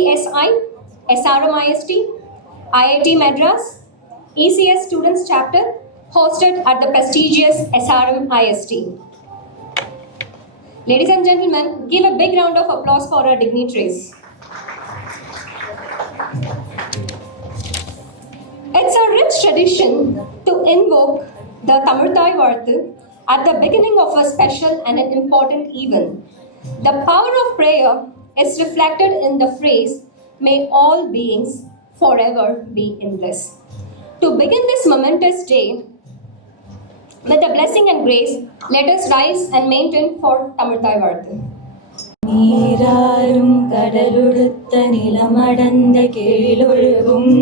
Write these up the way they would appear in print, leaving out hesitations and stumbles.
SI, SRMIST, IIT Madras, ECS Students Chapter, hosted at the prestigious SRMIST. Ladies and gentlemen, give a big round of applause for our dignitaries. It's a rich tradition to invoke the Kattankulathur at the beginning of a special and an important event. The power of prayer is reflected in the phrase, "May all beings forever be in bliss." To begin this momentous day with a blessing and grace, let us rise and maintain for Kattankulathur. நீராரும் கடலுடுத்த நிலமடந்த கீழொழுகும்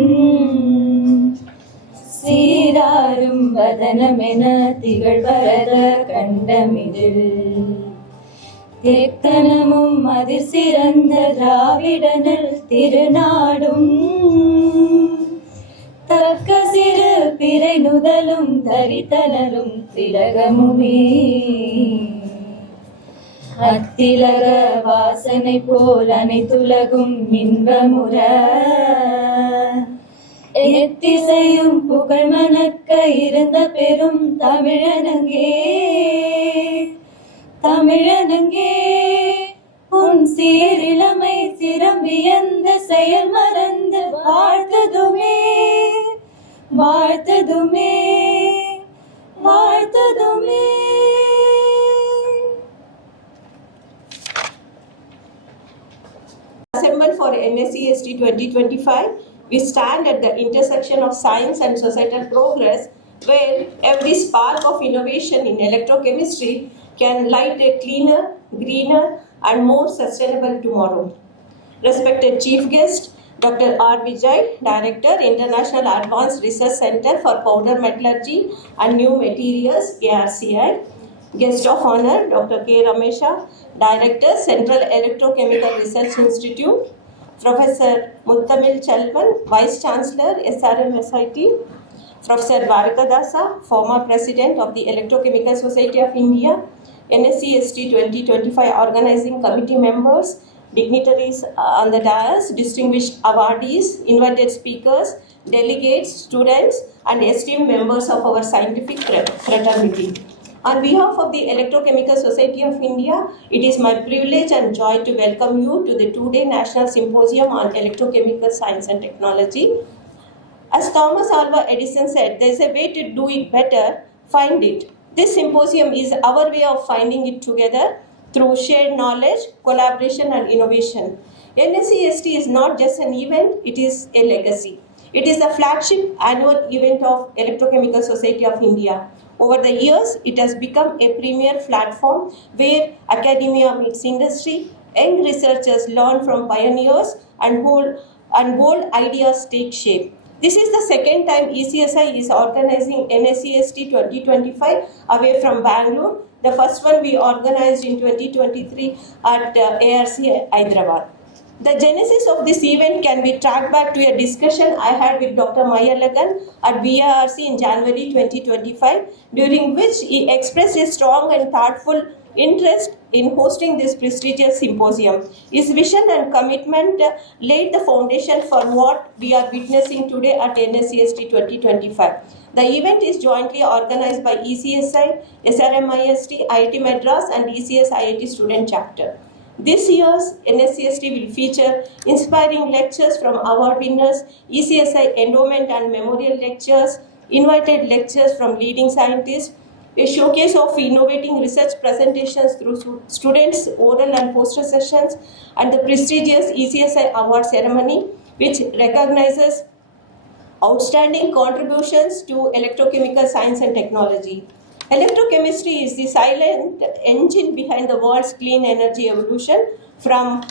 சீராரும் வதனமென திகழ்வரத கண்டமிதில் தேத்தனமும் அதிர் சிறந்த திராவிடனல் திருநாடும் தக்க சிறு பிறை நுதலும் தரித்தனரும் திலகமுமே அத்திலக வாசனை போல் அனைத்துலகும் இன்பமுற எத்திசையும் புகழ் மணக்க இருந்த பெரும் தமிழனங்கே தமிழனங்கே உன் சீரிழமை சிரம் வியந்த செயல் மறந்து வாழ்த்ததுமே வாழ்த்ததுமே வாழ்த்ததுமே. Assembled for NSEST 2025, we stand at the intersection of science and societal progress, where every spark of innovation in electrochemistry can light a cleaner, greener, and more sustainable tomorrow. Respected Chief Guest, Dr. R. Vijay, Director, International Advanced Research Center for Powder Metallurgy and New Materials, ARCI. Guest of Honor, Dr. K. Ramesha, Director, Central Electrochemical Research Institute. Professor Muttamil Chelvan, Vice Chancellor, SRMIST. Professor Varakadasa, former President of the Electrochemical Society of India. NSEST 2025 Organizing Committee members, dignitaries on the dais, distinguished awardees, invited speakers, delegates, students, and esteemed members of our scientific fraternity. On behalf of the Electrochemical Society of India, it is my privilege and joy to welcome you to the two-day National Symposium on Electrochemical Science and Technology. As Thomas Alva Edison said, there is a way to do it better, find it. This symposium is our way of finding it together through shared knowledge, collaboration, and innovation. NSEST is not just an event, it is a legacy. It is the flagship annual event of Electrochemical Society of India. Over the years, it has become a premier platform where academia meets industry, young researchers learn from pioneers, and bold ideas take shape. This is the second time ECSI is organizing NSEST 2025 away from Bangalore. The first one we organized in 2023 at ARC Hyderabad. The genesis of this event can be tracked back to a discussion I had with Dr.Maiyalagan at BIRC in January 2025, during which he expressed a strong and thoughtful interest in hosting this prestigious symposium. His vision and commitment laid the foundation for what we are witnessing today at NSEST 2025. The event is jointly organized by ECSI, SRMIST, IIT Madras, and ECS IIT Student Chapter. This year's NSEST will feature inspiring lectures from award winners, ECSI endowment and memorial lectures, invited lectures from leading scientists, a showcase of innovating research presentations through students' oral and poster sessions, and the prestigious ECSI award ceremony, which recognizes outstanding contributions to electrochemical science and technology. Electrochemistry is the silent engine behind the world's clean energy evolution, from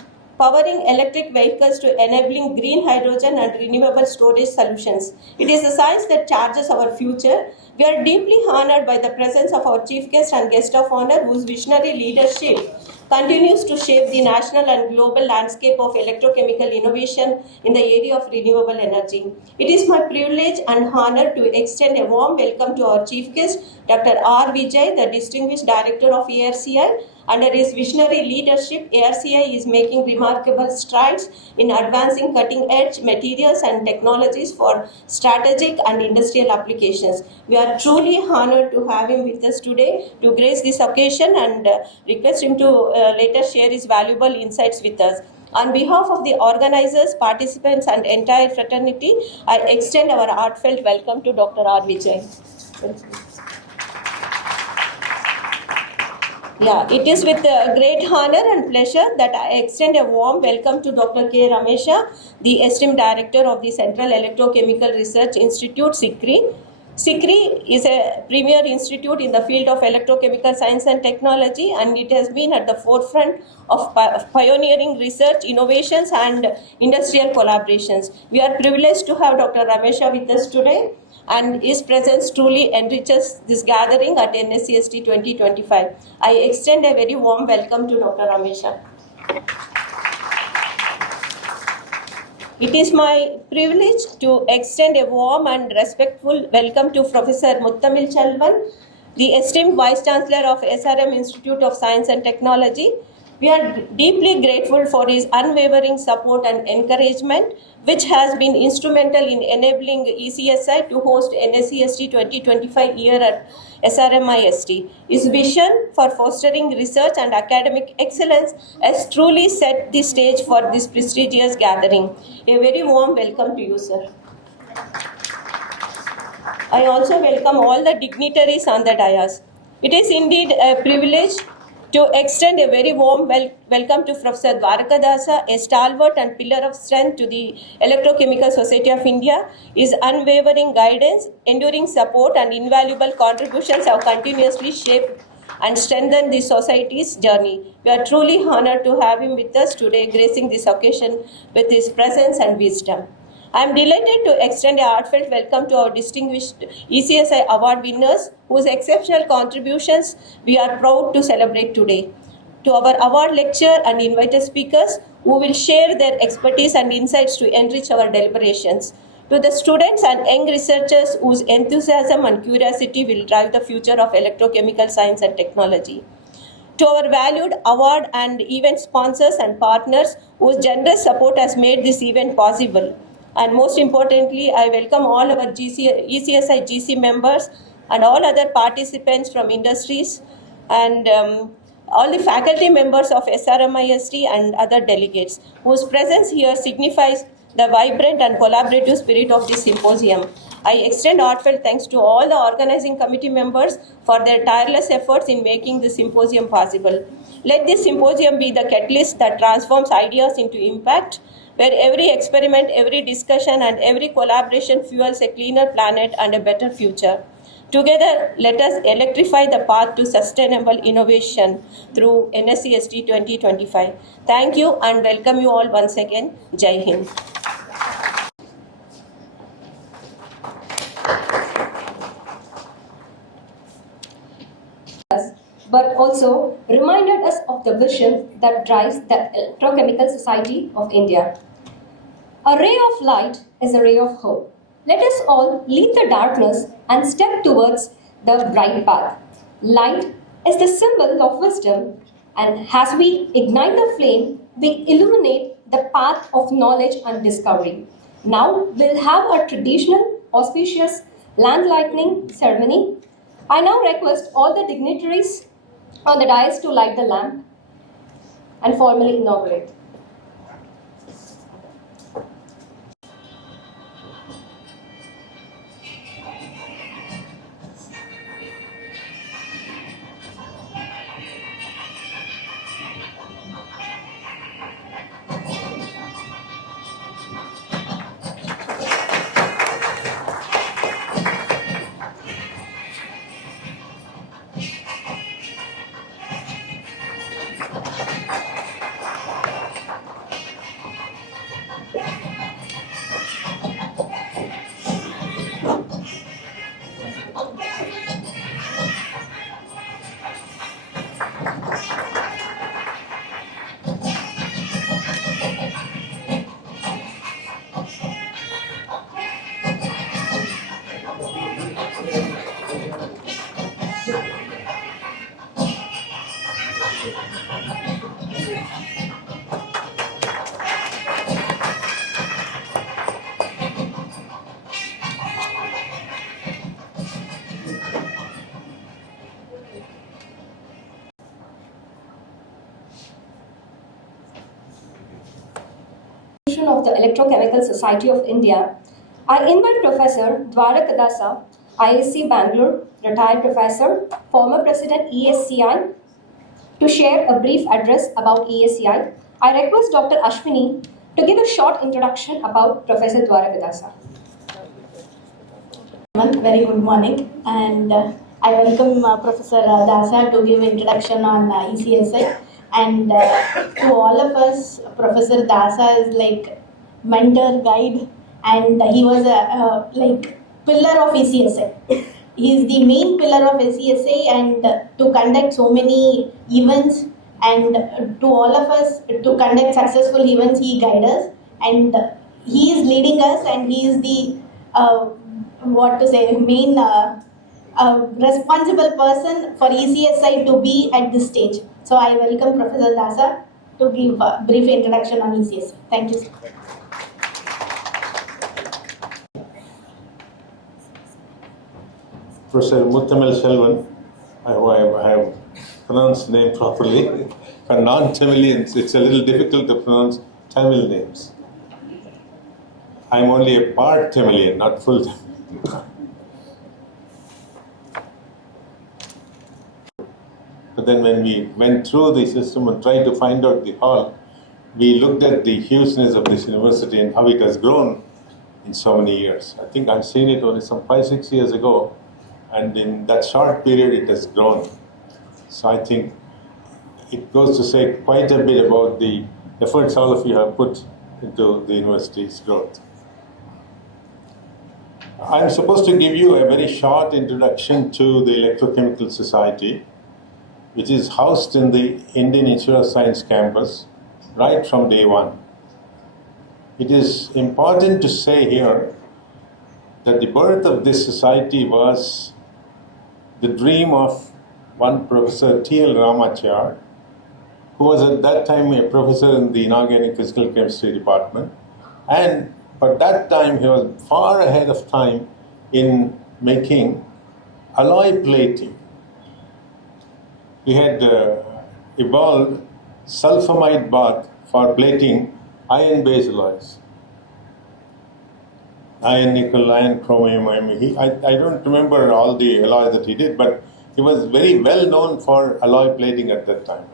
powering electric vehicles to enabling green hydrogen and renewable storage solutions. It is the science that charges our future. We are deeply honored by the presence of our chief guest and guest of honor, whose visionary leadership continues to shape the national and global landscape of electrochemical innovation in the area of renewable energy. It is my privilege and honor to extend a warm welcome to our chief guest, Dr. R. Vijay, the Distinguished Director of ARCI, Under his visionary leadership, ARCI is making remarkable strides in advancing cutting-edge materials and technologies for strategic and industrial applications. We are truly honored to have him with us today to grace this occasion and request him to later share his valuable insights with us. On behalf of the organizers, participants, and entire fraternity, I extend our heartfelt welcome to Dr. R. Vijay. Yeah, it is with great honor and pleasure that I extend a warm welcome to Dr. K. Ramesha, the esteemed director of the Central Electrochemical Research Institute, SICRI. SICRI is a premier institute in the field of electrochemical science and technology, and it has been at the forefront of pioneering research, innovations, and industrial collaborations. We are privileged to have Dr. Ramesha with us today, and his presence truly enriches this gathering at NSEST 2025. I extend a very warm welcome to Dr. Ramesha. It is my privilege to extend a warm and respectful welcome to Professor Muttamil Chalvan, the esteemed Vice Chancellor of SRM Institute of Science and Technology. We are deeply grateful for his unwavering support and encouragement, which has been instrumental in enabling ECSI to host NSEST 2025 year at SRMIST. His vision for fostering research and academic excellence has truly set the stage for this prestigious gathering. A very warm welcome to you, sir. I also welcome all the dignitaries on the dais. It is indeed a privilege to extend a very warm welcome to Professor Dwarakadasa, a stalwart and pillar of strength to the Electrochemical Society of India. His unwavering guidance, enduring support, and invaluable contributions have continuously shaped and strengthened the Society's journey. We are truly honored to have him with us today, gracing this occasion with his presence and wisdom. I am delighted to extend a heartfelt welcome to our distinguished ECSI award winners, whose exceptional contributions we are proud to celebrate today. To our award lecturer and invited speakers, who will share their expertise and insights to enrich our deliberations. To the students and young researchers whose enthusiasm and curiosity will drive the future of electrochemical science and technology. To our valued award and event sponsors and partners, whose generous support has made this event possible. And most importantly, I welcome all our ECSI GC members and all other participants from industries and all the faculty members of SRMIST and other delegates, whose presence here signifies the vibrant and collaborative spirit of this symposium. I extend heartfelt thanks to all the organizing committee members for their tireless efforts in making the symposium possible. Let this symposium be the catalyst that transforms ideas into impact, where every experiment, every discussion, and every collaboration fuels a cleaner planet and a better future. Together, let us electrify the path to sustainable innovation through NSEST 2025. Thank you and welcome you all once again. Jai Hind. But also reminded us of the vision that drives the Electrochemical Society of India. A ray of light is a ray of hope. Let us all leave the darkness and step towards the bright path. Light is the symbol of wisdom, and as we ignite the flame, we illuminate the path of knowledge and discovery. Now we'll have a traditional, auspicious land lightning ceremony. I now request all the dignitaries on the dais to light the lamp and formally inaugurate. of the Electrochemical Society of India, I invite Professor Dwarakadasa, ISC Bangalore, retired professor, former president ESCI, to share a brief address about ESCI. I request Dr. Ashwini to give a short introduction about Professor Dwarakadasa. Very good morning, and I welcome Professor Dasa to give introduction on ECSI. And to all of us, Professor Dasa is like mentor, guide, and he was a like pillar of ECSI. He is the main pillar of ECSI, and to conduct so many events, and to all of us to conduct successful events, he guides us, and he is leading us, and he is the main responsible person for ECSI to be at this stage. So I welcome Professor Dasa to give a brief introduction on ECSI. Thank you, sir. Professor Muthamel Selvan, I hope I have pronounced the name properly. For non-Tamilians, it's a little difficult to pronounce Tamil names. I'm only a part Tamilian, not full Tamil. But then when we went through the system and tried to find out the hall, we looked at the hugeness of this university and how it has grown in so many years. I think I've seen it only some 5-6 years ago, and in that short period it has grown. So I think it goes to say quite a bit about the efforts all of you have put into the university's growth. I'm supposed to give you a very short introduction to the Electrochemical Society, which is housed in the Indian Institute of Science campus right from day one. It is important to say here that the birth of this society was the dream of one Professor T.L. Ramachar, who was at that time a professor in the Inorganic Physical Chemistry department. And for that time, he was far ahead of time in making alloy plating. He had evolved sulfamide bath for plating iron-based alloys. Iron, nickel, iron, chromium. I don't remember all the alloys that he did, but he was very well known for alloy plating at that time.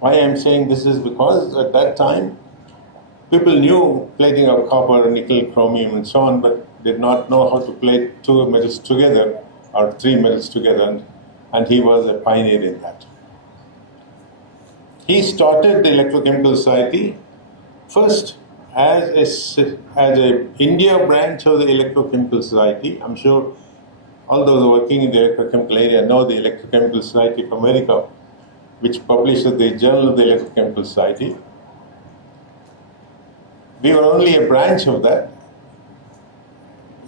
Why I'm saying this is because at that time, people knew plating of copper, nickel, chromium, and so on, but did not know how to plate two metals together or three metals together, and he was a pioneer in that. He started the Electrochemical Society first as a India branch of the Electrochemical Society. I'm sure all those working in the electrochemical area know the Electrochemical Society of America, which publishes the Journal of the Electrochemical Society. We were only a branch of that.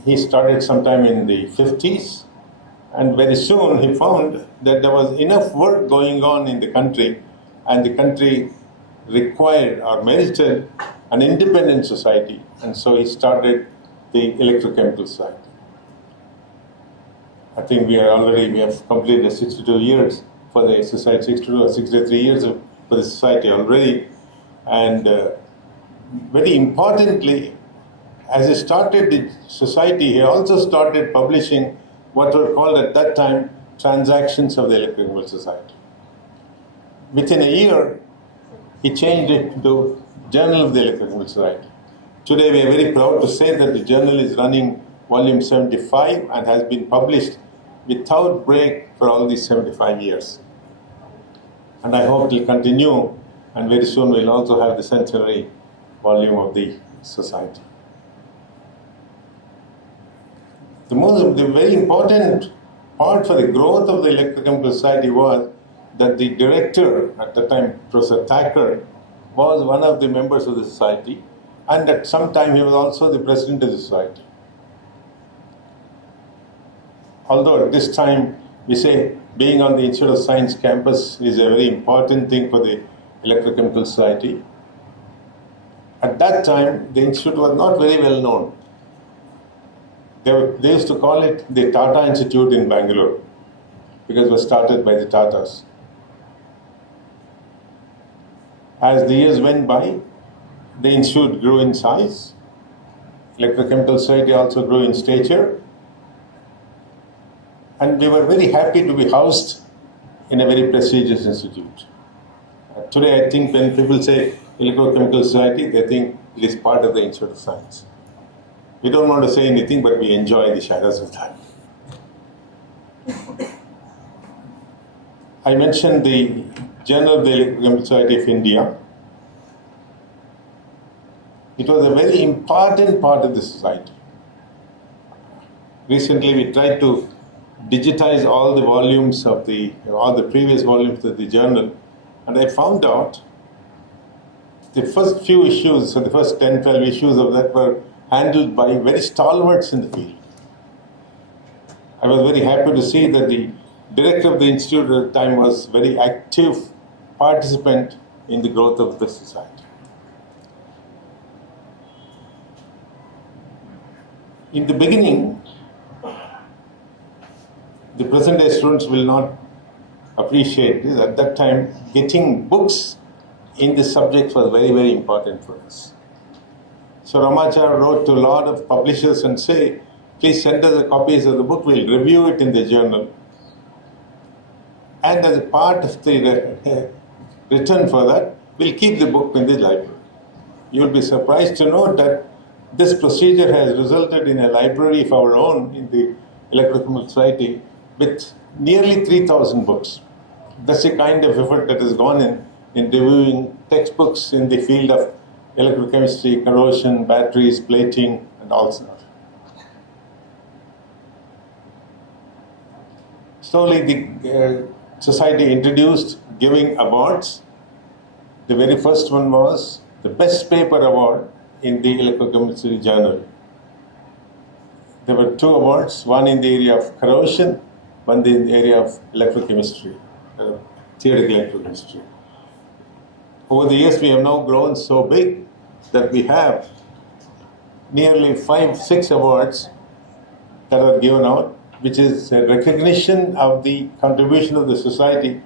He started sometime in the 50s, and very soon he found that there was enough work going on in the country, and the country required or merited an independent society, and so he started the Electrochemical Society. I think we have completed 62 years for the society, 62 or 63 years for the society already, and very importantly, as he started the society, he also started publishing what were called at that time transactions of the Electrochemical Society. Within a year, he changed it to Journal of the Electrochemical Society. Today, we are very proud to say that the journal is running volume 75 and has been published without break for all these 75 years. And I hope it will continue, and very soon we'll also have the centenary volume of the society. The very important part for the growth of the Electrochemical Society was that the director at the time, Professor Thacker, was one of the members of the society, and at some time he was also the president of the society. Although at this time we say being on the Institute of Science campus is a very important thing for the Electrochemical Society, at that time the institute was not very well known. They used to call it the Tata Institute in Bangalore because it was started by the Tatas. As the years went by, the institute grew in size. Electrochemical Society also grew in stature. And we were very happy to be housed in a very prestigious institute. Today, I think when people say Electrochemical Society, they think it is part of the Institute of Science. We don't want to say anything, but we enjoy the shadows of that. I mentioned the Journal of the Electrochemical Society of India. It was a very important part of the society. Recently, we tried to digitize all the volumes of all the previous volumes of the journal, and I found out the first few issues, so the first 10, 12 issues of that were handled by very stalwarts in the field. I was very happy to see that the director of the institute at the time was a very active participant in the growth of the society. In the beginning, the present day students will not appreciate this. At that time, getting books in this subject was very, very important for us. So Ramachar wrote to a lot of publishers and say, please send us the copies of the book, we'll review it in the journal. And as a part of the return for that, we'll keep the book in the library. You will be surprised to know that this procedure has resulted in a library of our own in the Electrochemical Society with nearly 3,000 books. That's the kind of effort that has gone in reviewing textbooks in the field of electrochemistry, corrosion, batteries, plating, and all sorts. Slowly, the society introduced giving awards. The very first one was the Best Paper Award in the Electrochemistry Journal. There were 2 awards, one in the area of corrosion, one in the area of electrochemistry, theoretical electrochemistry. Over the years, we have now grown so big that we have nearly 5, 6 awards that are given out, which is a recognition of the contribution of the society,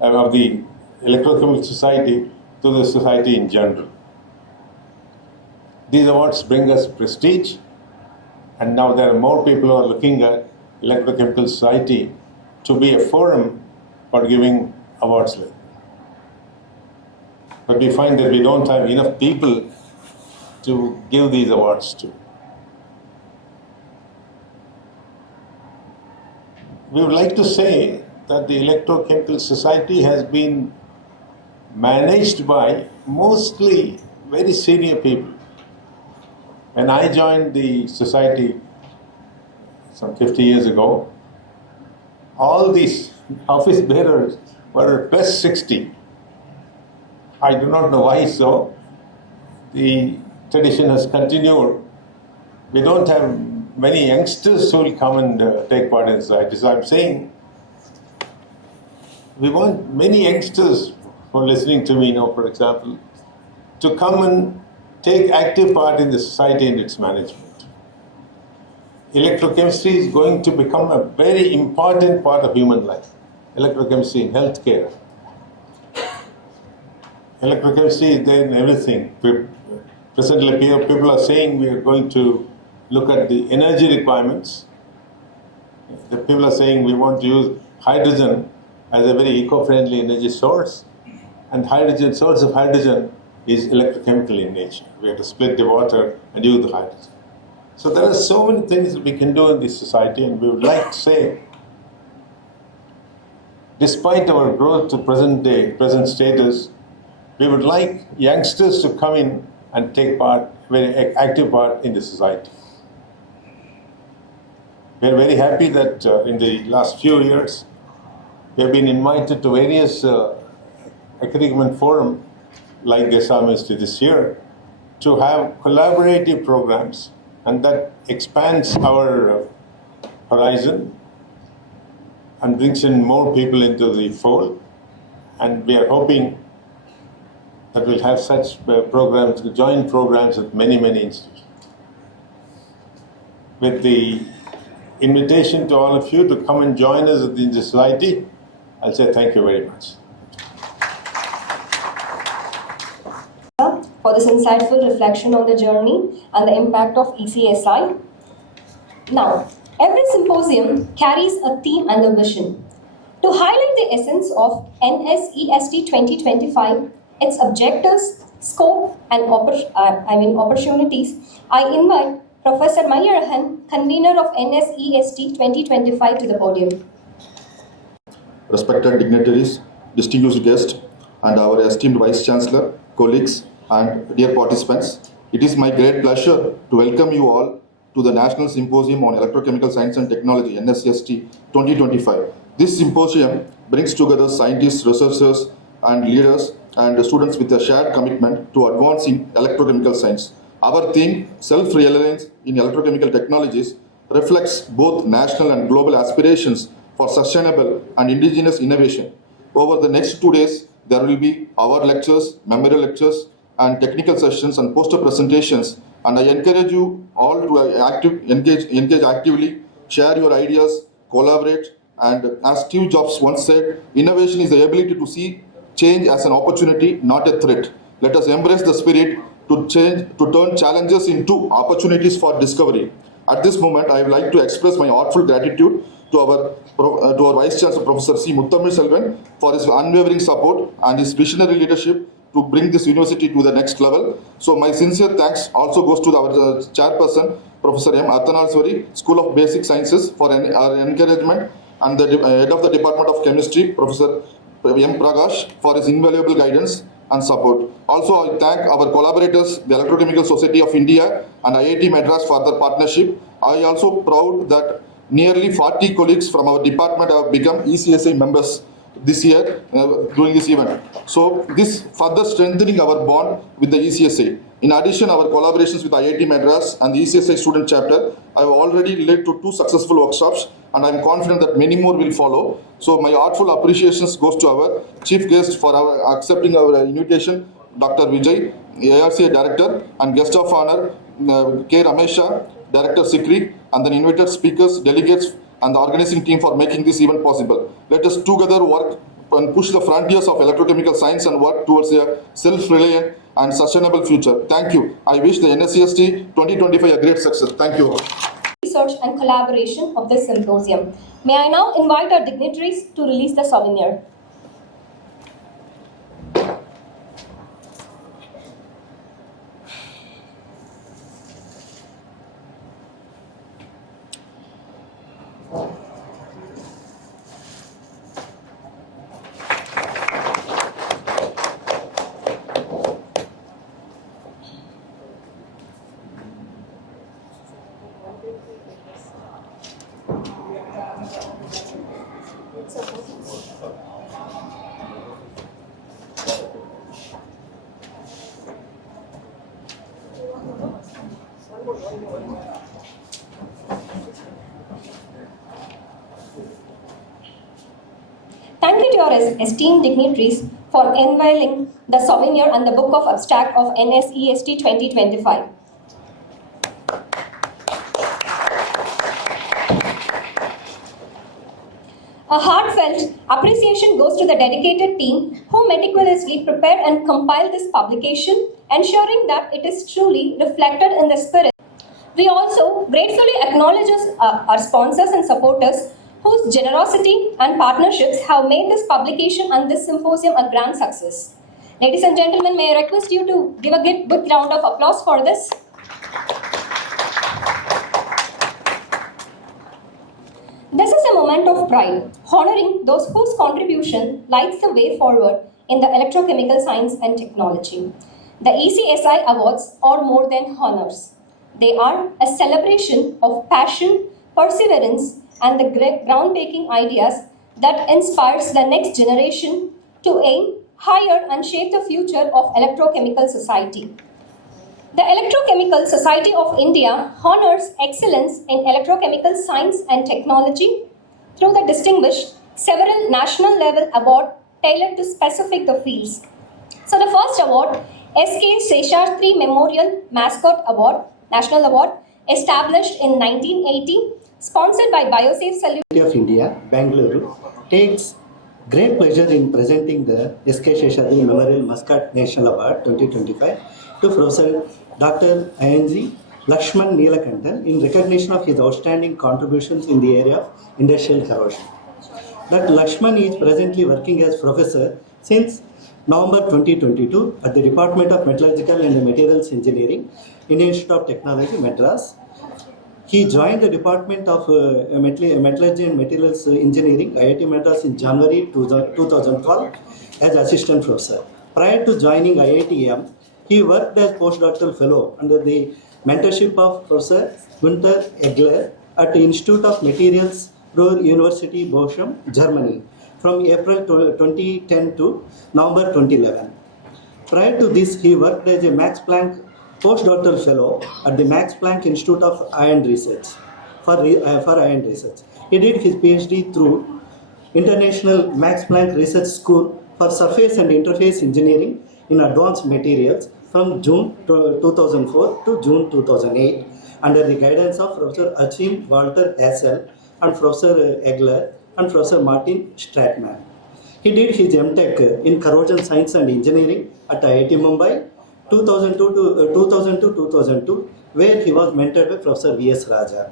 of the Electrochemical Society to the society in general. These awards bring us prestige, and now there are more people who are looking at Electrochemical Society to be a forum for giving awards like that. But we find that we don't have enough people to give these awards to. We would like to say that the Electrochemical Society has been managed by mostly very senior people. When I joined the society some 50 years ago, all these office bearers were plus 60. I do not know why so. The tradition has continued. We don't have many youngsters who will come and take part in society. So I'm saying we want many youngsters who are listening to me now, for example, to come and take active part in the society and its management. Electrochemistry is going to become a very important part of human life. Electrochemistry in healthcare. Electrochemistry is there in everything. Presently, people are saying we are going to look at the energy requirements. The people are saying we want to use hydrogen as a very eco-friendly energy source. And source of hydrogen is electrochemical in nature. We have to split the water and use the hydrogen. So there are so many things that we can do in this society, and we would like to say, despite our growth to present status, we would like youngsters to come in and take part, very active part in the society. We are very happy that in the last few years, we have been invited to various academic forums like the SRMIST this year to have collaborative programs, and that expands our horizon and brings in more people into the fold. And we are hoping that we'll have such programs, joint programs with many, many institutions. With the invitation to all of you to come and join us in the society, I'll say thank you very much. for this insightful reflection on the journey and the impact of ECSI. Now, every symposium carries a theme and a vision. To highlight the essence of NSEST 2025, its objectives, scope, and opportunities, I invite Professor Maiyalagan, convener of NSEST 2025, to the podium. Respected dignitaries, distinguished guests, and our esteemed Vice Chancellor, colleagues, and dear participants, it is my great pleasure to welcome you all to the National Symposium on Electrochemical Science and Technology, NSEST 2025. This symposium brings together scientists, researchers, and leaders and students with a shared commitment to advancing electrochemical science. Our theme, Self-Reliance in Electrochemical Technologies, reflects both national and global aspirations for sustainable and indigenous innovation. Over the next 2 days, there will be our lectures, memorial lectures, and technical sessions and poster presentations. And I encourage you all to engage actively, share your ideas, collaborate, and as Steve Jobs once said, innovation is the ability to see change as an opportunity, not a threat. Let us embrace the spirit to turn challenges into opportunities for discovery. At this moment, I would like to express my heartfelt gratitude to our Vice Chancellor, Professor C. Muthamizselvan, for his unwavering support and his visionary leadership to bring this university to the next level. So my sincere thanks also goes to our chairperson, Professor M. Arthanaswari, School of Basic Sciences, for our encouragement, and the head of the Department of Chemistry, Professor M. Prakash, for his invaluable guidance and support. Also, I thank our collaborators, the Electrochemical Society of India and IIT Madras, for their partnership. I am also proud that nearly 40 colleagues from our department have become ECSI members this year during this event. So this further strengthening our bond with the ECSI. In addition, our collaborations with IIT Madras and the ECSI student chapter have already led to 2 successful workshops, and I am confident that many more will follow. So my heartful appreciations goes to our chief guest for our accepting our invitation, Dr. Vijay, ARCA Director, and guest of honor, K. Ramesha, Director Sikri, and then invited speakers, delegates, and the organizing team for making this event possible. Let us together work and push the frontiers of electrochemical science and work towards a self-reliant and sustainable future. Thank you. I wish the NSEST 2025 a great success. Thank you. Research and collaboration of this symposium. May I now invite our dignitaries to release the souvenir. Thank you to your esteemed dignitaries for unveiling the souvenir and the book of abstract of NSEST 2025. A heartfelt appreciation goes to the dedicated team who meticulously prepared and compiled this publication, ensuring that it is truly reflected in the spirit. We also gratefully acknowledge our sponsors and supporters whose generosity and partnerships have made this publication and this symposium a grand success. Ladies and gentlemen, may I request you to give a good round of applause for this. This is a moment of pride, honoring those whose contribution lights the way forward in the electrochemical science and technology. The ECSI Awards are more than honors. They are a celebration of passion, perseverance, and the groundbreaking ideas that inspires the next generation to aim higher and shape the future of electrochemical society. The Electrochemical Society of India honors excellence in electrochemical science and technology through the distinguished several national level awards tailored to specific the fields. So the first award, S.K. Seshastri Memorial Mascot Award, National Award, established in 1980, sponsored by BioSafe Solutions of India, Bangalore, takes great pleasure in presenting the S.K. Seshastri Memorial Mascot National Award 2025 to Professor Dr. ING Lakshman Neelakantan in recognition of his outstanding contributions in the area of industrial corrosion. Dr. Lakshman is presently working as professor since November 2022 at the Department of Metallurgical and Materials Engineering, Indian Institute of Technology, Madras. He joined the Department of Metallurgy and Materials Engineering, IIT Madras, in January 2012 as assistant professor. Prior to joining IITM, he worked as postdoctoral fellow under the mentorship of Professor Günther Egler at the Institute of Materials, Ruhr University, Bochum, Germany, from April 2010 to November 2011. Prior to this, he worked as a Max Planck postdoctoral fellow at the Max Planck Institute of Iron Research for iron research. He did his PhD through International Max Planck Research School for Surface and Interface Engineering in Advanced Materials from June 2004 to June 2008 under the guidance of Professor Achim Walter Hassel and Professor Egler and Professor Martin Stratman. He did his MTech in Corrosion Science and Engineering at IIT Mumbai 2002, where he was mentored by Professor V.S. Raja.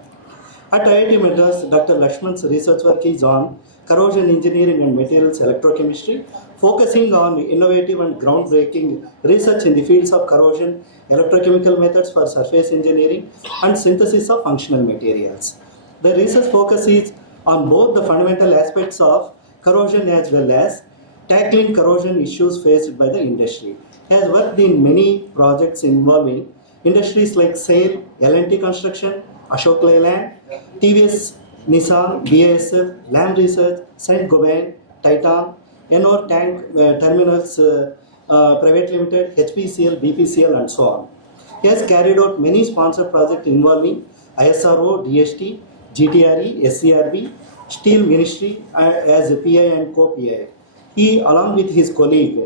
At IIT Madras, Dr. Lakshman's research work is on corrosion engineering and materials electrochemistry, focusing on innovative and groundbreaking research in the fields of corrosion, electrochemical methods for surface engineering, and synthesis of functional materials. The research focus is on both the fundamental aspects of corrosion as well as tackling corrosion issues faced by the industry. He has worked in many projects involving industries like SAIL, L&T Construction, Ashok Leyland, TVS, Nissan, BASF, Lam Research, Saint-Gobain, Titan, Enor Tank Terminals Private Limited, HPCL, BPCL, and so on. He has carried out many sponsored projects involving ISRO, DST, GTRE, SCRB, Steel Ministry as a PI and co-PI. He, along with his colleague,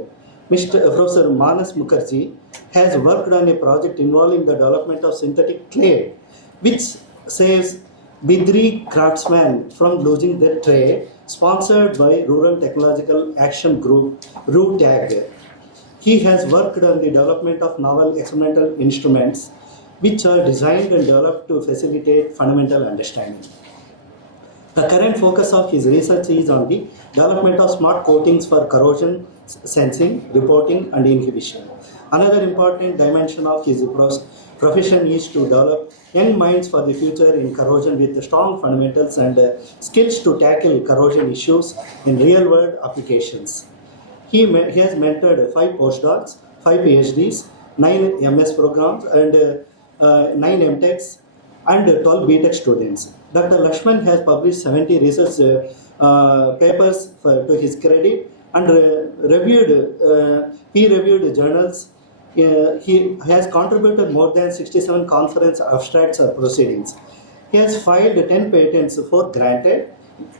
Professor Manas Mukherjee, has worked on a project involving the development of synthetic clay, which saves Bidri craftsmen from losing their trade, sponsored by Rural Technological Action Group, RUTAG. He has worked on the development of novel experimental instruments, which are designed and developed to facilitate fundamental understanding. The current focus of his research is on the development of smart coatings for corrosion sensing, reporting, and inhibition. Another important dimension of his profession is to develop young minds for the future in corrosion with strong fundamentals and skills to tackle corrosion issues in real-world applications. He has mentored 5 postdocs, 5 PhDs, 9 MS programs, and 9 MTechs, and 12 BTech students. Dr. Lakshman has published 70 research papers to his credit and peer-reviewed journals. He has contributed more than 67 conference abstracts or proceedings. He has filed 10 patents, 4 granted.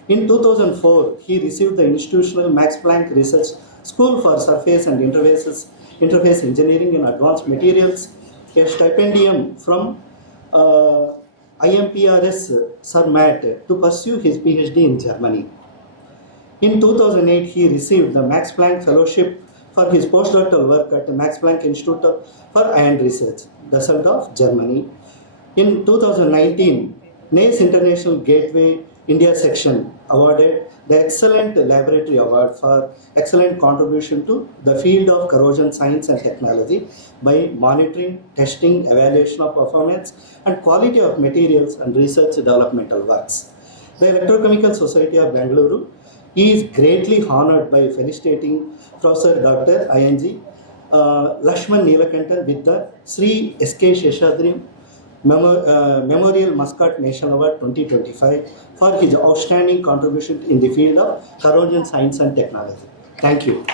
In 2004, he received the Institutional Max Planck Research School for Surface and Interface Engineering in Advanced Materials, a stipendium from IMPRS SRMAT to pursue his PhD in Germany. In 2008, he received the Max Planck Fellowship for his postdoctoral work at the Max Planck Institute for Iron Research, Düsseldorf, Germany. In 2019, NACE International Gateway India section awarded the Excellent Laboratory Award for excellent contribution to the field of corrosion science and technology by monitoring, testing, evaluation of performance and quality of materials and research developmental works. The Electrochemical Society of Bengaluru is greatly honored by felicitating Professor Dr. ING Lakshman Neelakantan with the Sri S.K. Sheshadri Memorial Muscat National Award 2025 for his outstanding contribution in the field of corrosion science and technology. Thank you.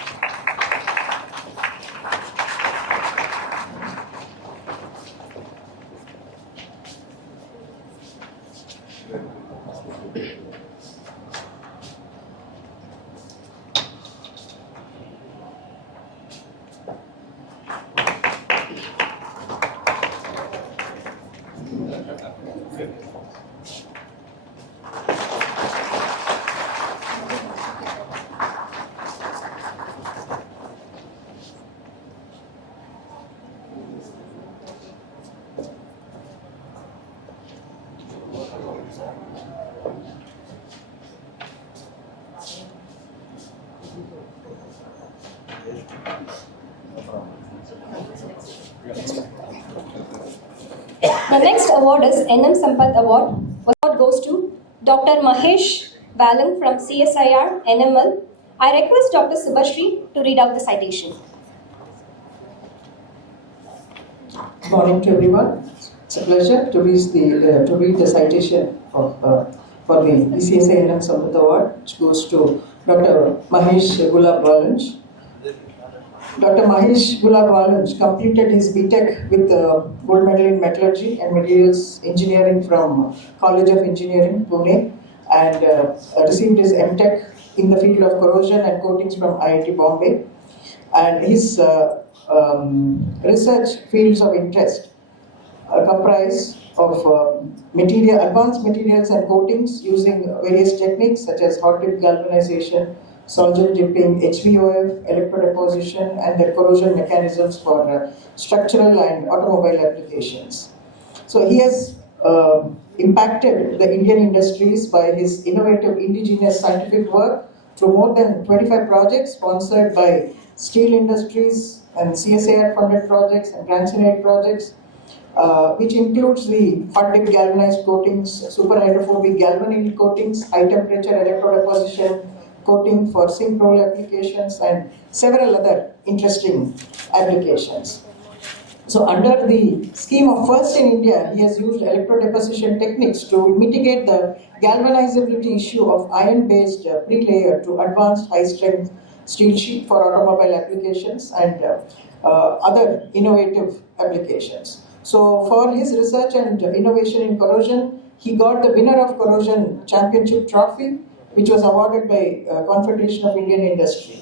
The next award is NM Sampath Award. Award goes to Dr. Mahesh Valang from CSIR NML. I request Dr. Subhashri to read out the citation. Good morning to everyone. It's a pleasure to read the citation for the ECSI NM Sampath Award, which goes to Dr. Mahesh Gulab Valanj. Dr. Mahesh Gulab Valanj completed his BTech with gold medal in metallurgy and materials engineering from College of Engineering, Pune, and received his MTech in the field of corrosion and coatings from IIT Bombay. And his research fields of interest comprise of advanced materials and coatings using various techniques such as hot dip galvanization, solvent dipping, HVOF, electrodeposition, and the corrosion mechanisms for structural and automobile applications. So he has impacted the Indian industries by his innovative indigenous scientific work through more than 25 projects sponsored by steel industries and CSIR funded projects and grants and aid projects, which includes the hot dip galvanized coatings, super hydrophobic galvanized coatings, high temperature electrodeposition coating for zinc roll applications, and several other interesting applications. So under the scheme of first in India, he has used electrodeposition techniques to mitigate the galvanizability issue of iron-based pre-layer to advanced high-strength steel sheet for automobile applications and other innovative applications. So for his research and innovation in corrosion, he got the winner of Corrosion Championship Trophy, which was awarded by Confederation of Indian Industry.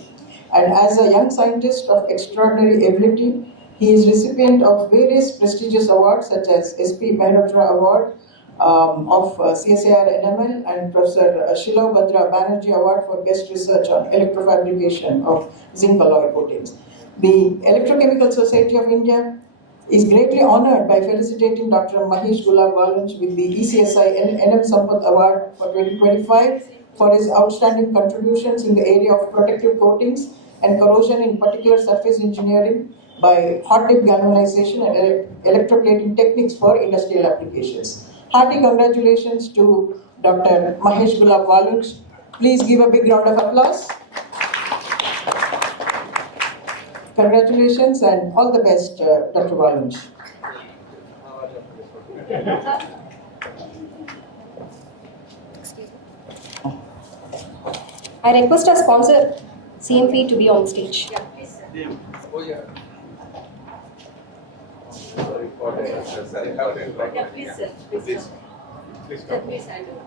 And as a young scientist of extraordinary ability, he is recipient of various prestigious awards such as SP Mehrotra Award of CSIR NML and Professor Shilav Bhadra Banerjee Award for Best Research on Electrofabrication of Zinc alloy coatings. The Electrochemical Society of India is greatly honored by felicitating Dr. Mahesh Gulab Valanj with the ECSI NM Sampath Award for 2025 for his outstanding contributions in the area of protective coatings and corrosion, in particular surface engineering by hot dip galvanization and electroplating techniques for industrial applications. Hearty congratulations to Dr. Mahesh Gulab Valanj. Please give a big round of applause. Congratulations and all the best, Dr. Valanj. I request our sponsor, CMP, to be on stage. Yeah, please, sir. Please come. Please hand over.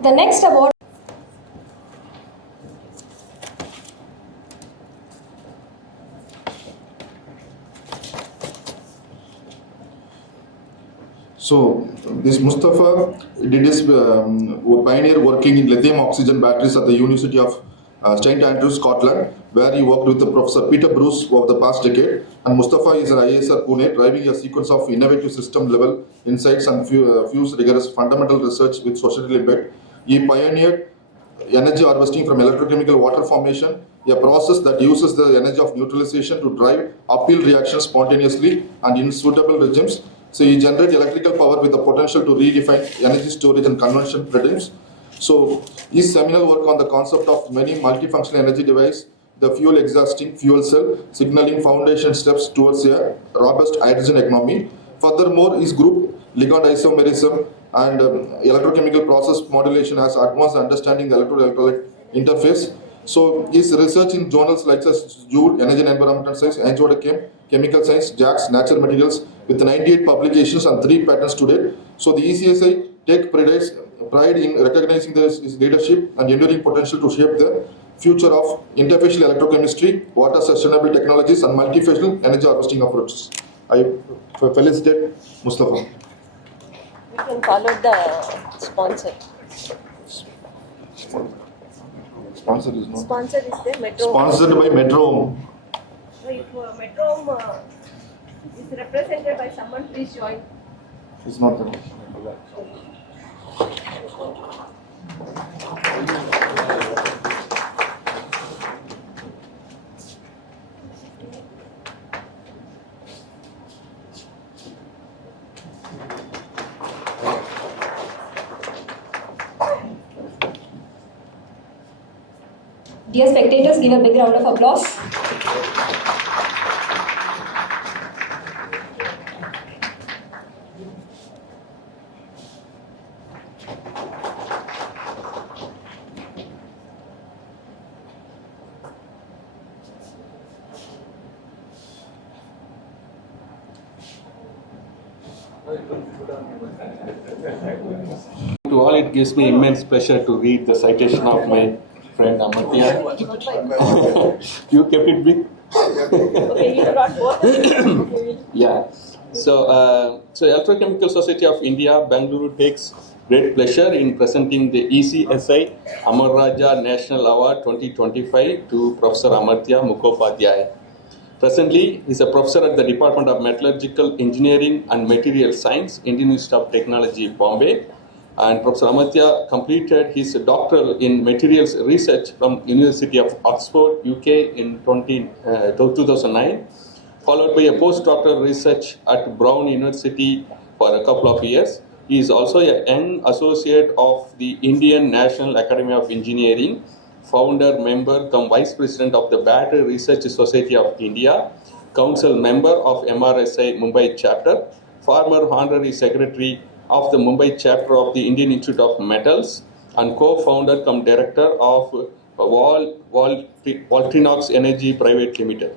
The next award. So this Mustafa did his pioneer working in lithium oxygen batteries at the University of St Andrews, Scotland, where he worked with Professor Peter Bruce over the past decade. And Mustafa is an IISR Pune, driving a sequence of innovative system-level insights and fused rigorous fundamental research with societal impact. He pioneered energy harvesting from electrochemical water formation, a process that uses the energy of neutralization to drive uphill reactions spontaneously and in suitable regimes. So he generates electrical power with the potential to redefine energy storage and conversion paradigms. So his seminal work on the concept of many multifunctional energy device, the fuel exhausting fuel cell, signaling foundation steps towards a robust hydrogen economy. Furthermore, his group, ligand isomerism and electrochemical process modulation, has advanced understanding the electrolyte interface. So his research in journals like Jude, Energy and Environmental Science, Angioda Chemical Science, JAX, Nature Materials, with 98 publications and 3 patents to date. So the ECSI take pride in recognizing his leadership and enduring potential to shape the future of interfacial electrochemistry, water sustainable technologies, and multifacial energy harvesting approaches. I felicitate Mustafa. We can follow the sponsor. Sponsor is not. Sponsor is the Metro. Sponsored by Metro. So if Metro is represented by someone, please join. It's not there. Dear spectators, give a big round of applause. To all, it gives me immense pleasure to read the citation of my friend Amartya. You kept it big? Okay, you brought both. Yeah. So Electrochemical Society of India, Bangalore takes great pleasure in presenting the ECSI Amar Raja National Award 2025 to Professor Amartya Mukhopadhyay. Presently, he is a professor at the Department of Metallurgical Engineering and Material Science, Indian Institute of Technology, Bombay. And Professor Amartya completed his doctoral in materials research from University of Oxford, UK in 2009, followed by a postdoctoral research at Brown University for a couple of years. He is also a young associate of the Indian National Academy of Engineering, founder, member, cum vice president of the Battery Research Society of India, council member of MRSI Mumbai chapter, former honorary secretary of the Mumbai chapter of the Indian Institute of Metals, and co-founder cum director of Voltrinox Energy Private Limited.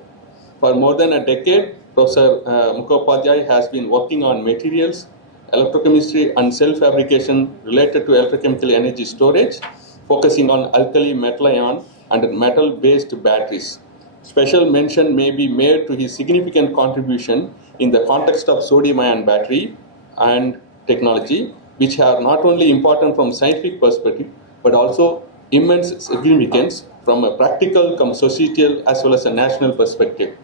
For more than a decade, Professor Mukhopadhyay has been working on materials, electrochemistry and cell fabrication related to electrochemical energy storage, focusing on alkali metal ion and metal-based batteries. Special mention may be made to his significant contribution in the context of sodium-ion battery and technology, which are not only important from scientific perspective, but also immense significance from a practical, societal, as well as a national perspective.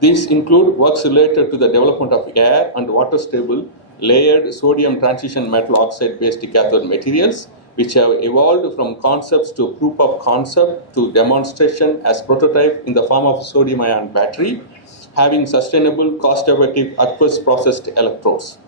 These include works related to the development of air and water-stable layered sodium transition metal oxide-based cathode materials, which have evolved from concepts to proof of concept to demonstration as prototype in the form of sodium-ion battery, having sustainable, cost-effective aqueous processed electrodes.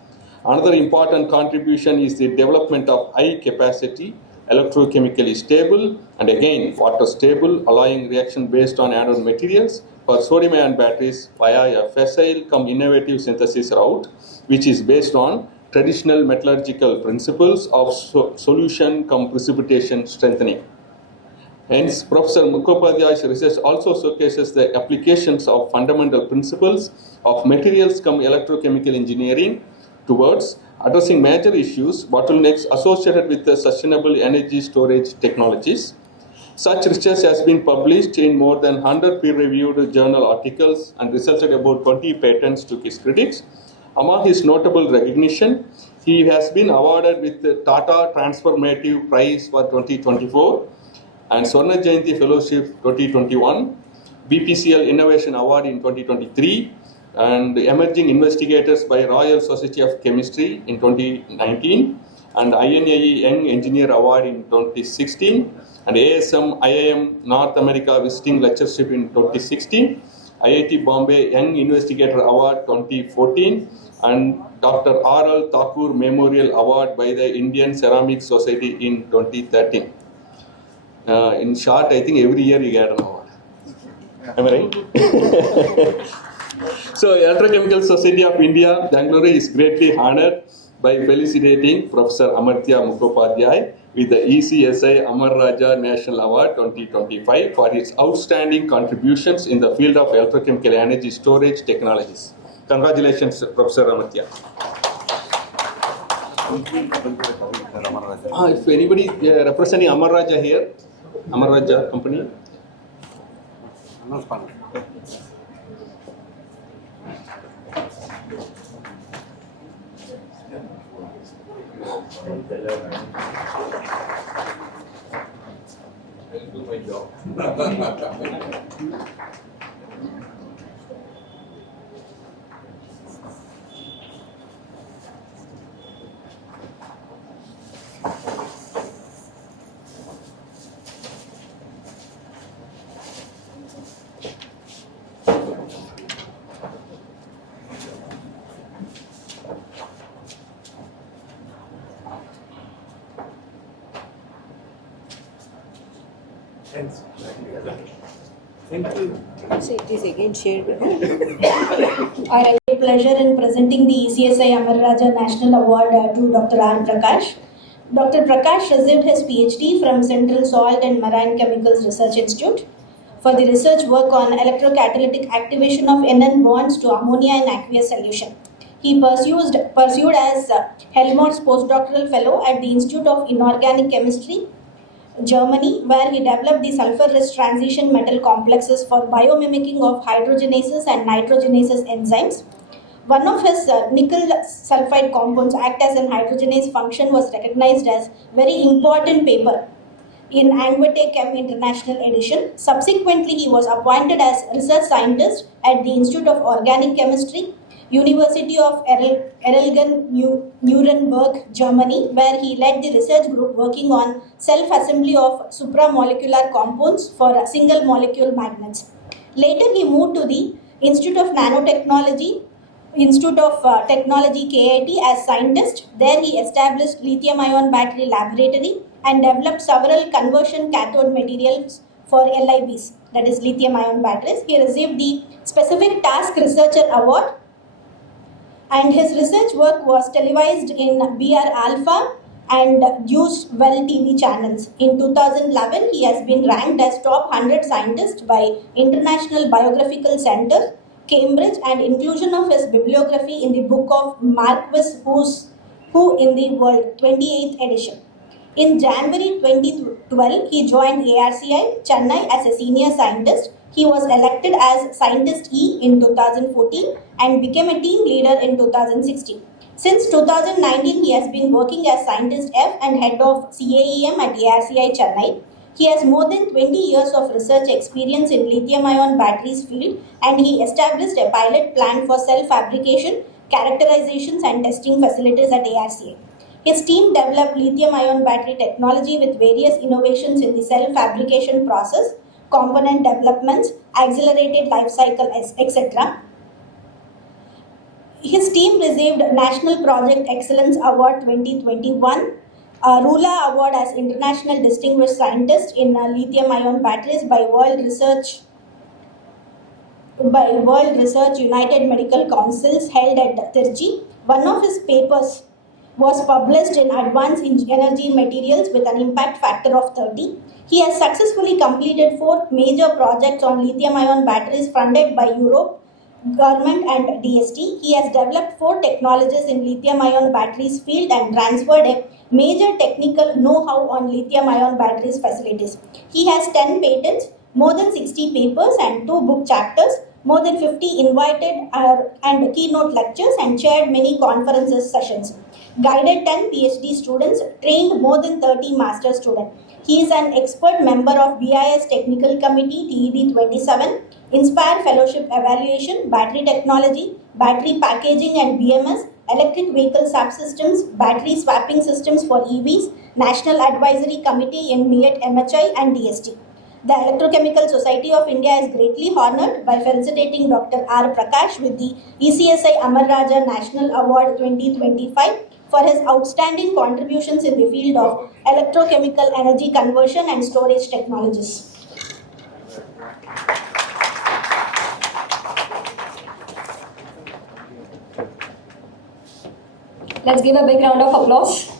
Another important contribution is the development of high-capacity, electrochemically stable, and again water-stable alloying reaction based on anode materials for sodium-ion batteries via a facile cum innovative synthesis route, which is based on traditional metallurgical principles of solution cum precipitation strengthening. Hence, Professor Mukhopadhyay's research also showcases the applications of fundamental principles of materials cum electrochemical engineering towards addressing major issues, bottlenecks associated with the sustainable energy storage technologies. Such research has been published in more than 100 peer-reviewed journal articles and resulted about 20 patents to his credits. Among his notable recognition, he has been awarded with the Tata Transformative Prize for 2024 and Swarna Jayanti Fellowship 2021, BPCL Innovation Award in 2023, and Emerging Investigators by Royal Society of Chemistry in 2019, and INAE Young Engineer Award in 2016, and ASM IIM North America Visiting Lectureship in 2016, IIT Bombay Young Investigator Award 2014, and Dr. R.L. Thakur Memorial Award by the Indian Ceramic Society in 2013. In short, I think every year you get an award. Am I right? So, Electrochemical Society of India, Bangalore is greatly honored by felicitating Professor Amartya Mukhopadhyay with the ECSI Amar Raja National Award 2025 for his outstanding contributions in the field of electrochemical energy storage technologies. Congratulations, Professor Amartya. If anybody representing Amar Raja here, Amar Raja company. I'll do my job. So it is again shared. I have great pleasure in presenting the ECSI Amar Raja National Award to Dr. R. Prakash. Dr. Prakash received his PhD from Central Salt and Marine Chemicals Research Institute for the research work on electrocatalytic activation of NN bonds to ammonia in aqueous solution. He pursued as Helmholtz postdoctoral fellow at the Institute of Inorganic Chemistry, Germany, where he developed the sulfur-rich transition metal complexes for biomimicking of hydrogenases and nitrogenases enzymes. One of his nickel sulfide compounds act as an hydrogenase function was recognized as very important paper in Angwete Chem International Edition. Subsequently, he was appointed as research scientist at the Institute of Organic Chemistry, University of Erlangen, Nuremberg, Germany, where he led the research group working on self-assembly of supramolecular compounds for single molecule magnets. Later, he moved to the Institute of Nanotechnology, Institute of Technology KIT as scientist. There he established lithium-ion battery laboratory and developed several conversion cathode materials for LIBs, that is lithium-ion batteries. He received the Specific Task Researcher Award, and his research work was televised in BR Alpha and Juice Well TV channels. In 2011, he has been ranked as top 100 scientist by International Biographical Center, Cambridge, and inclusion of his bibliography in the book of Marquis Who in the World, 28th edition. In January 2012, he joined ARCI Chennai as a senior scientist. He was elected as Scientist E in 2014 and became a team leader in 2016. Since 2019, he has been working as Scientist F and head of CAEM at ARCI Chennai. He has more than 20 years of research experience in lithium-ion batteries field, and he established a pilot plant for cell fabrication, characterizations and testing facilities at ARCI. His team developed lithium-ion battery technology with various innovations in the cell fabrication process, component developments, accelerated life cycle, etc. His team received National Project Excellence Award 2021, Rula Award as International Distinguished Scientist in Lithium-Ion Batteries by World Research United Medical Councils held at Tirchi. One of his papers was published in Advanced Energy Materials with an impact factor of 30. He has successfully completed 4 major projects on lithium-ion batteries funded by Europe, government and DST. He has developed 4 technologies in lithium-ion batteries field and transferred a major technical know-how on lithium-ion batteries facilities. He has 10 patents, more than 60 papers and 2 book chapters, more than 50 invited and keynote lectures, and chaired many conferences sessions. Guided 10 PhD students, trained more than 30 master students. He is an expert member of BIS Technical Committee TED 27, Inspire Fellowship Evaluation, Battery Technology, Battery Packaging and BMS, Electric Vehicle Subsystems, Battery Swapping Systems for EVs, National Advisory Committee in MIET MHI and DST. The Electrochemical Society of India is greatly honored by felicitating Dr. R. Prakash with the ECSI Amar Raja National Award 2025 for his outstanding contributions in the field of electrochemical energy conversion and storage technologies. Let's give a big round of applause.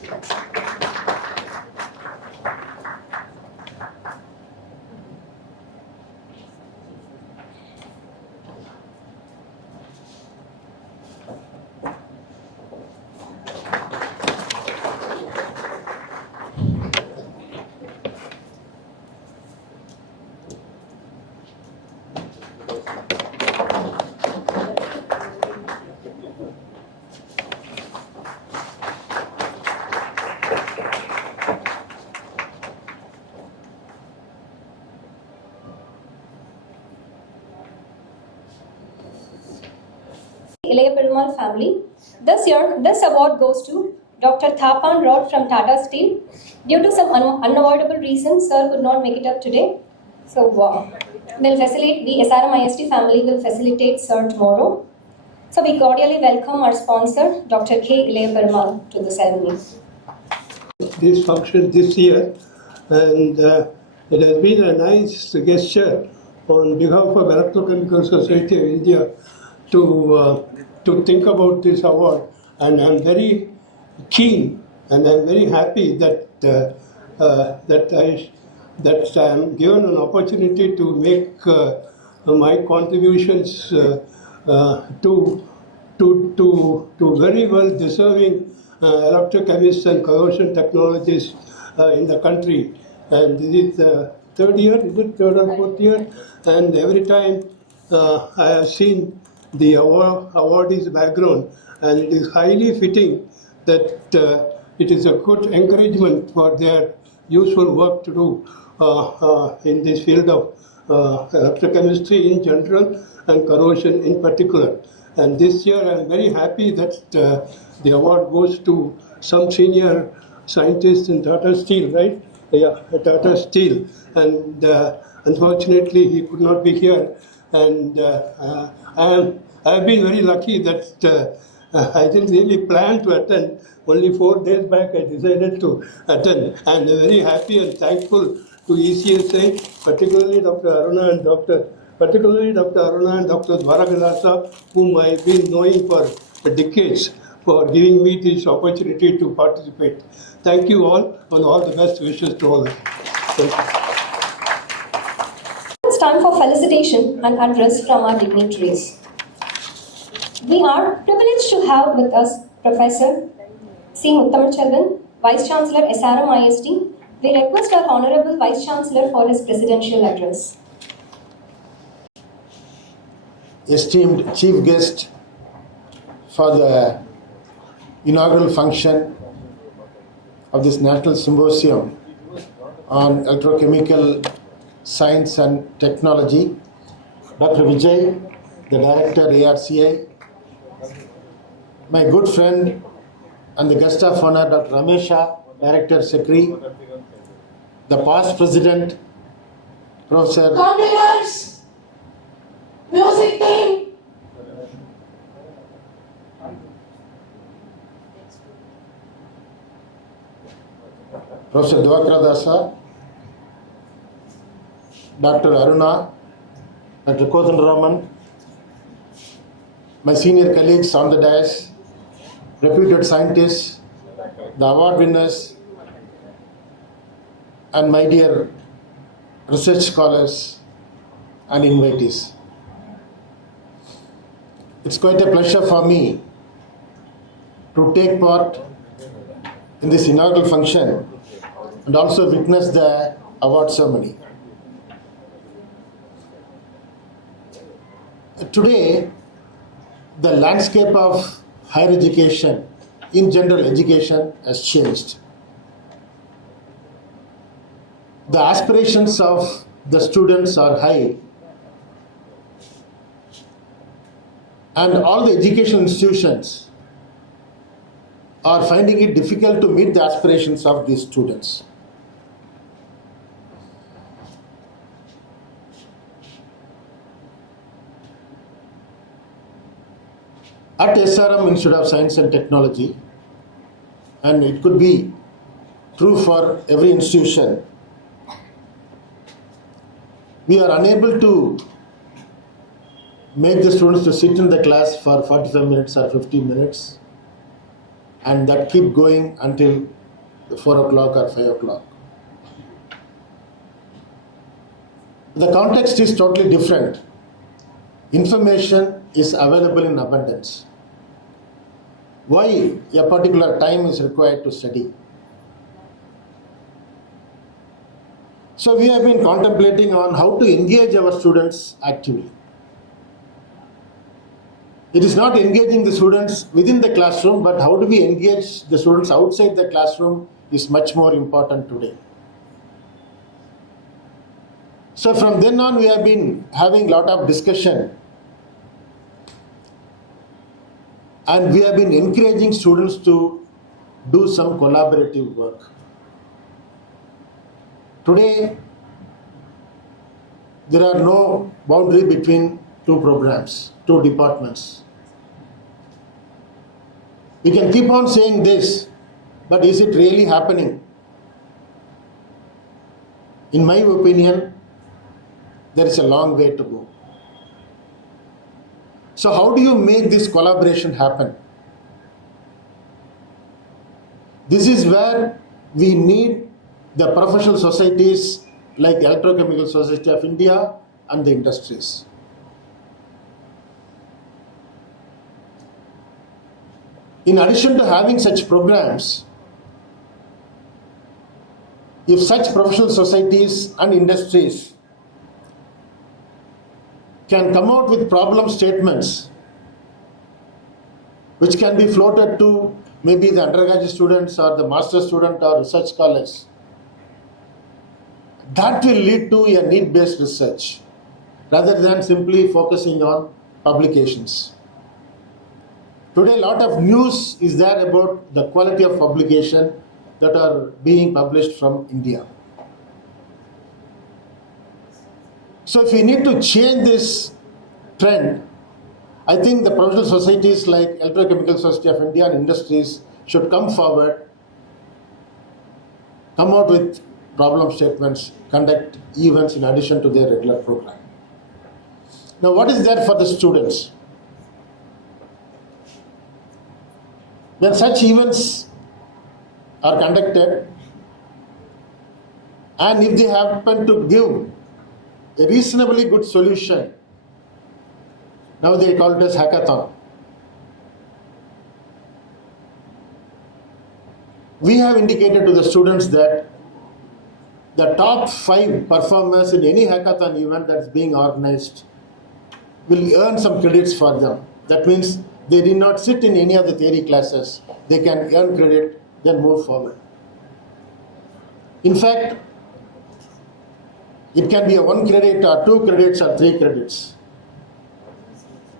Ilayapperumal family. This year, this award goes to Dr. Thapan Rod from Tata Steel. Due to some unavoidable reasons, sir could not make it up today. So, the SRMIST family will facilitate sir tomorrow. So, we cordially welcome our sponsor, Dr. K. Ilayapperumal, to the ceremony. This function this year, and it has been a nice gesture on behalf of Electrochemical Society of India to think about this award, and I'm very keen and I'm very happy that I am given an opportunity to make my contributions to very well deserving electrochemists and corrosion technologists in the country. And this is the third year, is it third or fourth year? And every time I have seen the awardees' background, and it is highly fitting that it is a good encouragement for their useful work to do in this field of electrochemistry in general and corrosion in particular. And this year I am very happy that the award goes to some senior scientist in Tata Steel, right? Yeah, Tata Steel. And unfortunately he could not be here. And I have been very lucky that I didn't really plan to attend. Only 4 days back I decided to attend. I'm very happy and thankful to ECSI, particularly Dr. Aruna and Dr. Dwaragadasa, whom I've been knowing for decades, for giving me this opportunity to participate. Thank you all, and all the best wishes to all of you. Thank you. It's time for felicitation and address from our dignitaries. We are privileged to have with us Professor C. Muthamachelvan, Vice Chancellor SRMIST. We request our Honorable Vice Chancellor for his presidential address. Esteemed Chief Guest for the inaugural function of this National Symposium on Electrochemical Science and Technology, Dr. Vijay, the Director ARCI, my good friend and the guest of honor, Dr. Ramesha, Director Secretary, the past President, Professor Conveners, music team. Professor Dwaragadasa, Dr. Aruna, Dr. Kodandaraman, my senior colleagues on the dais, reputed scientists, the award winners, and my dear research scholars and invitees. It's quite a pleasure for me to take part in this inaugural function and also witness the award ceremony. Today, the landscape of higher education, in general education, has changed. The aspirations of the students are high, and all the educational institutions are finding it difficult to meet the aspirations of these students. At SRM Institute of Science and Technology, and it could be true for every institution, we are unable to make the students to sit in the class for 45 minutes or 50 minutes, and that keep going until 4 o'clock or 5 o'clock. The context is totally different. Information is available in abundance. Why a particular time is required to study? So we have been contemplating on how to engage our students actively. It is not engaging the students within the classroom, but how do we engage the students outside the classroom is much more important today. So from then on, we have been having a lot of discussion and we have been encouraging students to do some collaborative work. Today, there are no boundary between two programs, two departments. We can keep on saying this, but is it really happening? In my opinion, there is a long way to go. So how do you make this collaboration happen? This is where we need the professional societies like Electrochemical Society of India and the industries. In addition to having such programs, if such professional societies and industries can come out with problem statements which can be floated to maybe the undergraduate students or the master student or research scholars, that will lead to a need-based research rather than simply focusing on publications. Today, a lot of news is there about the quality of publication that are being published from India. So if we need to change this trend, I think the professional societies like Electrochemical Society of India and industries should come forward, come out with problem statements, conduct events in addition to their regular program. Now, what is there for the students? When such events are conducted, and if they happen to give a reasonably good solution, now they call it as hackathon. We have indicated to the students that the top 5 performers in any hackathon event that's being organized will earn some credits for them. That means they did not sit in any of the theory classes. They can earn credit, then move forward. In fact, it can be a 1 credit or 2 credits or 3 credits.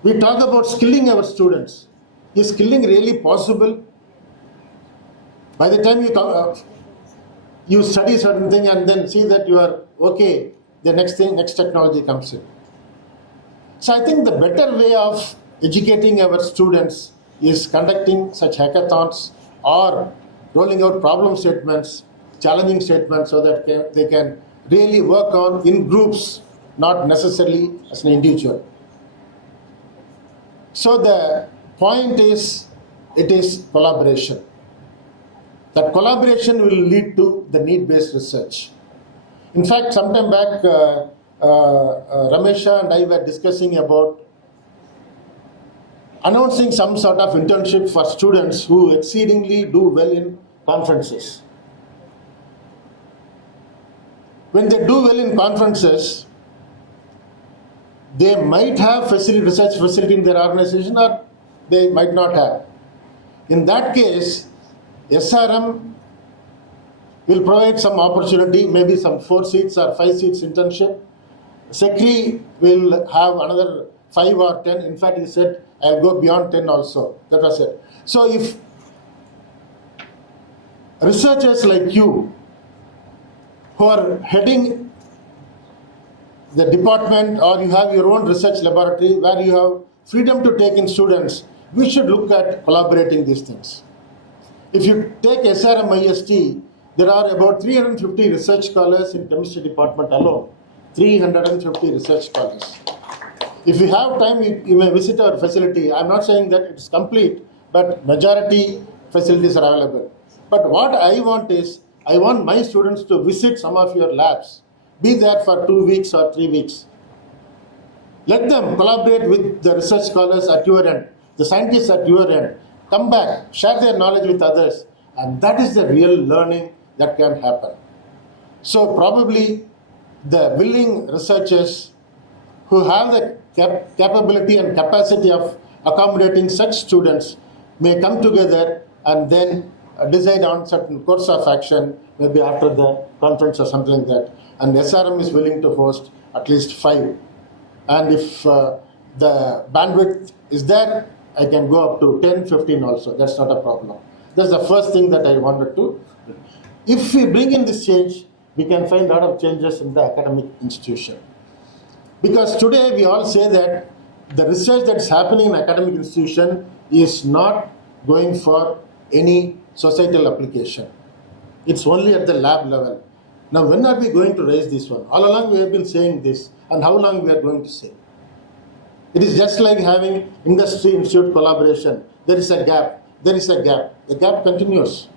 We talk about skilling our students. Is skilling really possible? By the time you study certain thing and then see that you are okay, the next technology comes in. So I think the better way of educating our students is conducting such hackathons or rolling out problem statements, challenging statements so that they can really work on in groups, not necessarily as an individual. So the point is, it is collaboration. That collaboration will lead to the need-based research. In fact, sometime back, Ramesha and I were discussing about announcing some sort of internship for students who exceedingly do well in conferences. When they do well in conferences, they might have research facility in their organization or they might not have. In that case, SRM will provide some opportunity, maybe some 4 seats or 5 seats internship. Secretary will have another 5 or 10. In fact, he said, I'll go beyond 10 also. That was it. So if researchers like you who are heading the department or you have your own research laboratory where you have freedom to take in students, we should look at collaborating these things. If you take SRMIST, there are about 350 research scholars in chemistry department alone. 350 research scholars. If you have time, you may visit our facility. I'm not saying that it's complete, but majority facilities are available. But what I want is, I want my students to visit some of your labs. Be there for 2 weeks or 3 weeks. Let them collaborate with the research scholars at your end, the scientists at your end. Come back, share their knowledge with others, and that is the real learning that can happen. So probably the willing researchers who have the capability and capacity of accommodating such students may come together and then decide on certain course of action, maybe after the conference or something like that. And SRM is willing to host at least 5. And if the bandwidth is there, I can go up to 10, 15 also. That's not a problem. That's the first thing that I wanted to. If we bring in this change, we can find a lot of changes in the academic institution. Because today we all say that the research that's happening in academic institution is not going for any societal application. It's only at the lab level. Now, when are we going to raise this one? All along we have been saying this, and how long we are going to say? It is just like having industry-institute collaboration. There is a gap. There is a gap. The gap continues.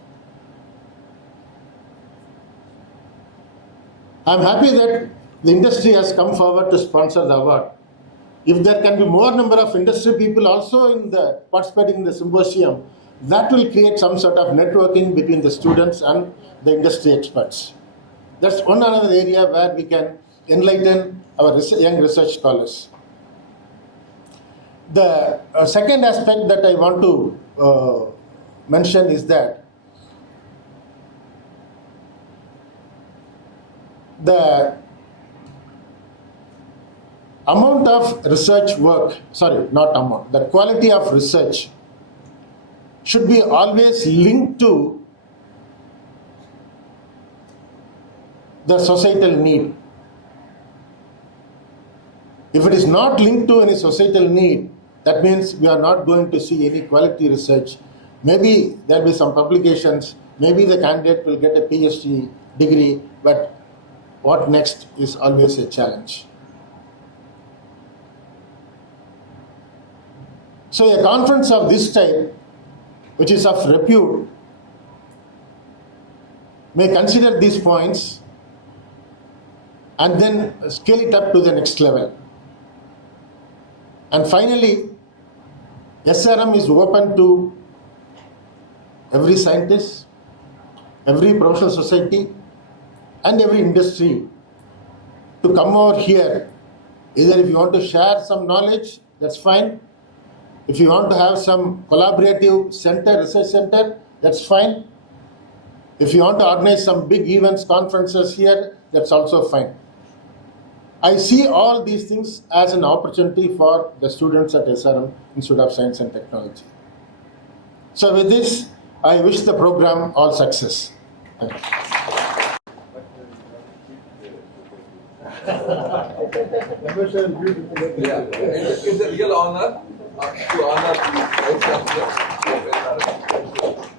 I am happy that the industry has come forward to sponsor the award. If there can be more number of industry people also participating in the symposium, that will create some sort of networking between the students and the industry experts. That's one another area where we can enlighten our young research scholars. The second aspect that I want to mention is that the amount of research work, the quality of research should be always linked to the societal need. If it is not linked to any societal need, that means we are not going to see any quality research. Maybe there will be some publications, maybe the candidate will get a PhD degree, but what next is always a challenge. So a conference of this type, which is of repute, may consider these points and then scale it up to the next level. And finally, SRM is open to every scientist, every professional society, and every industry to come over here. Either if you want to share some knowledge, that's fine. If you want to have some collaborative center, research center, that's fine. If you want to organize some big events, conferences here, that's also fine. I see all these things as an opportunity for the students at SRM, Institute of Science and Technology. So with this, I wish the program all success. Thank you. Yeah, it's a real honor to honor the Vice Chancellor.